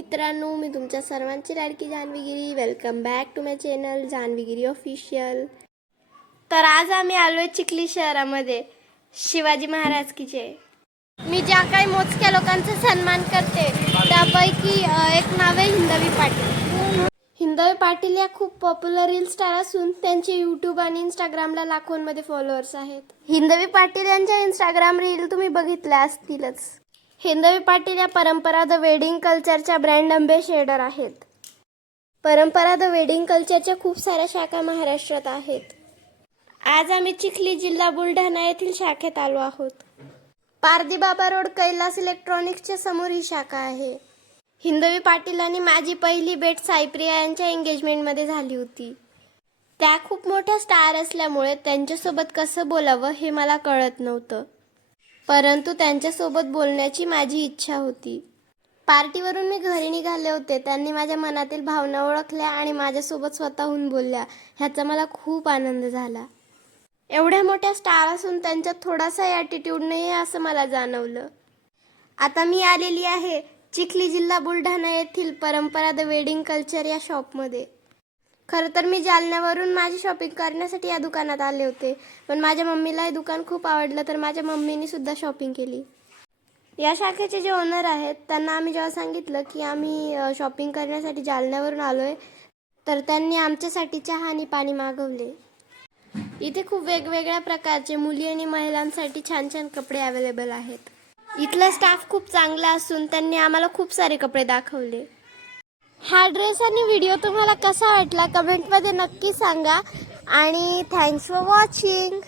मित्रांनो मी तुमच्या सर्वांची लाडकी Janhavigiri welcome back to my channel Janhavigiri official तर आज आम्ही आलोय चिखली शहरामध्ये शिवाजी महाराज की जय मी ज्या काही मोजक्या लोकांचा सन्मान करते त्यापैकी एक नाव आहे हिंदवी पाटील. हिंदवी पाटील या खूप पॉप्युलर रील स्टार असून त्यांचे यूट्यूब आणि इंस्टाग्रामला लाखोंमध्ये फॉलोअर्स आहेत. हिंदवी पाटील यांच्या इंस्टाग्राम रील तुम्ही बघितल्या असतीलच. हिंदवी पाटील या परंपरा द वेडिंग कल्चरच्या ब्रँड अम्बेसेडर आहेत. परंपरा द वेडिंग कल्चरच्या खूप साऱ्या शाखा महाराष्ट्रात आहेत. आज आम्ही चिखली जिल्हा बुलढाणा येथील शाखेत आलो आहोत. पारदी बाबा रोड कैलास इलेक्ट्रॉनिक्सच्या समोर ही शाखा आहे. हिंदवी पाटील आणि माझी पहिली भेट साईप्रिया यांच्या एंगेजमेंटमध्ये झाली होती. त्या खूप मोठ्या स्टार असल्यामुळे त्यांच्यासोबत कसं बोलावं हे मला कळत नव्हतं. परंतु त्यांच्यासोबत बोलण्याची माझी इच्छा होती. पार्टीवरून मी घरी निघाले होते. त्यांनी माझ्या मनातील भावना ओळखल्या आणि माझ्यासोबत स्वतःहून बोलल्या. ह्याचा मला खूप आनंद झाला. एवढ्या मोठ्या स्टार असून त्यांच्यात थोडासा ॲटिट्यूड नाही आहे असं मला जाणवलं. आता मी आलेली आहे चिखली जिल्हा बुलढाणा येथील परंपरा द वेडिंग कल्चर या शॉपमध्ये खरं तर मी जालन्यावरून माझी शॉपिंग करण्यासाठी या दुकानात आले होते. पण माझ्या मम्मीला हे दुकान खूप आवडलं तर माझ्या मम्मीने सुद्धा शॉपिंग केली. या शाखेचे जे ओनर आहेत त्यांना आम्ही जेव्हा सांगितलं की आम्ही शॉपिंग करण्यासाठी जालन्यावरून आलो आहे तर त्यांनी आमच्यासाठी चहा आणि पाणी मागवले. इथे खूप वेगवेगळ्या प्रकारचे मुली आणि महिलांसाठी छान छान कपडे अवेलेबल आहेत. इथला स्टाफ खूप चांगला असून त्यांनी आम्हाला खूप सारे कपडे दाखवले. हा ड्रेस आणि व्हिडिओ तुम्हाला कसा वाटला? कमेंटमध्ये नक्की सांगा. आणि थँक्स फॉर वॉचिंग